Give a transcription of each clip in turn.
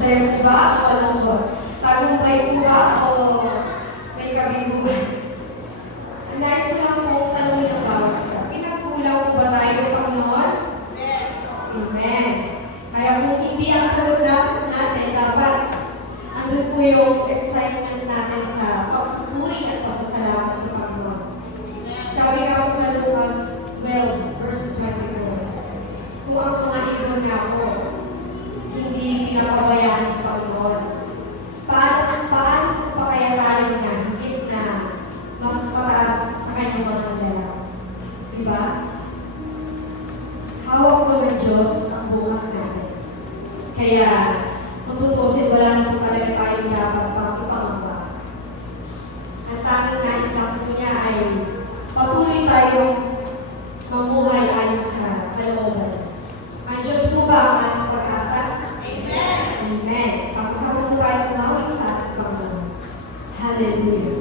Masaya po ba o malungkot? Tagumpay po ba o may kabiguan? Ang nais ko lang po tanongin ang bawat isa. Pinagkulang po ba tayo, Panginoon? Amen. Kaya kung hindi ang sagot natin, dapat andun po yung excitement natin sa pagpupuri at pasasalamat sa Panginoon. Sabi nga po sa Lucas 12, verses 24, kung ang mga ibon nga po, hindi pinapabayaan ng Panginoon. Paano pa kaya tayo na higit na mas mataas sa kanyang mga dala? Diba? Hawak po ng Diyos ang bukas natin. Kaya, kung tutusin, wala naman talaga tayong dapat pagpapangamba. Ang tanging nais lang po niya ay patuloy tayong mamuhay ayon sa kalooban. Ang Diyos po ba ang ating pag-asa? Amen. Sama-sama po tayo tumawag sa ating Panginoon. Hallelujah.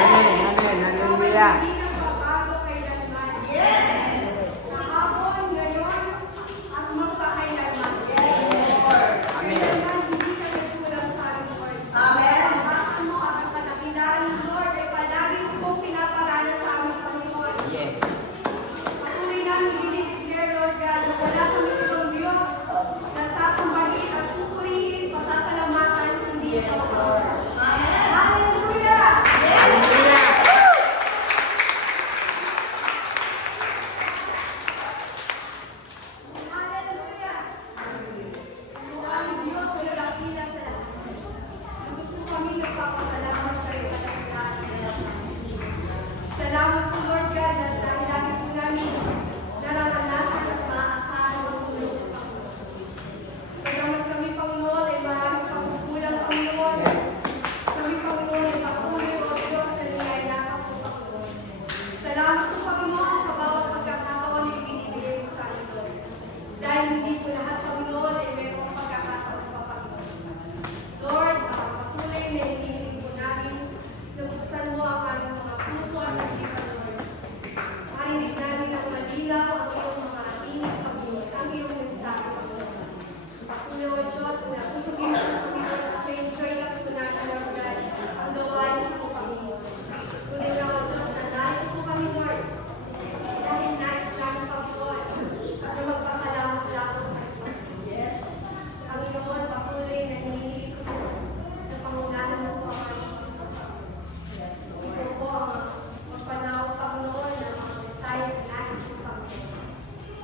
Amen. Hallelujah. Hindi nagbabago kailanman. Yes! Kahapon, ngayon, at magpakailanman. Yes, Lord. Kailanman, hindi ka nagkulang sa amin, Lord. Amen. Ang akin mo at ang kadakilaan, Lord, ay palagi mo pong pinaparala sa amin, Panginoon. Yes. Patuloy namin dinideclare, Lord God, na wala kami ibang Diyos na sasambahin at supurihin, pasasalamatan, hindi ikaw, Lord. Amen. Hallelujah! Hallelujah. Hallelujah! Ang aming Diyos ay dakila sa lahat. Gusto kami nagpapasalamat sa iyo kadakilaan. Salamat po, Lord God, na dahil lagi po namin nararanasan at maaasahan ang tulong ng Panginoon. Kagamat kami, Panginoon, ay maraming pagkukulang, Panginoon. Kami, Panginoon, ay patuloy, O Diyos, na niyayakap po, Panginoon. Salamat po, Panginoon, sa bawat pagkakataon na ibinibigay mo sa amin, Lord. Dahil hindi po lahat, Panginoon, ay mayroong pagkakataon pa, Panginoon. Lord, patuloy na hinihiling po namin na buksan mo ang aming mga puso at isipan, Lord. Marinig namin ang malinaw ang iyong mga ating, Panginoon, ang iyong mensahe, Panginoon. Patuloy, O Diyos, na pusugin mo, Panginoon, at ma-enjoy lang po natin, Lord God, ang gawain po, Panginoon. Tuloy na, O Diyos, na dahil po kami, Lord, dahil nais namin, Panginoon, at na magpasalamat lamang sa iyo. Yes. Panginoon, patuloy na hinihiling ko po na pangunahan mo po ang aming gusto. Yes. Ito po ang magpanahon, Panginoon, ng mga mensahe na nais mo, Panginoon.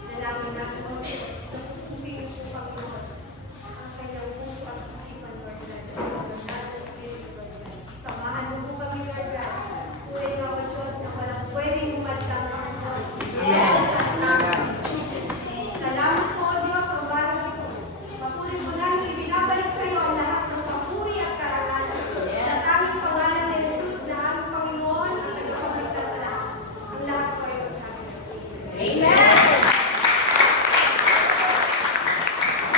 Dalangin natin, O Diyos, na puspusingin po, Panginoon, ang kanyang puso at isipan, Lord God, at sa Espiritu, Lord God. Samahan mo po kami, Lord God. Tunay na, O Diyos, na walang pwedeng umadlang, Panginoon. Yes. Salamat po, O Diyos, ang bagay ito. Patuloy po namin ibinabalik sa iyo ang lahat ng papuri at karangalan. Sa tanging pangalan ni Jesus na aming Panginoon, ang nagpapagligtas sa lahat. Ang lahat po ay sa amin. Amen.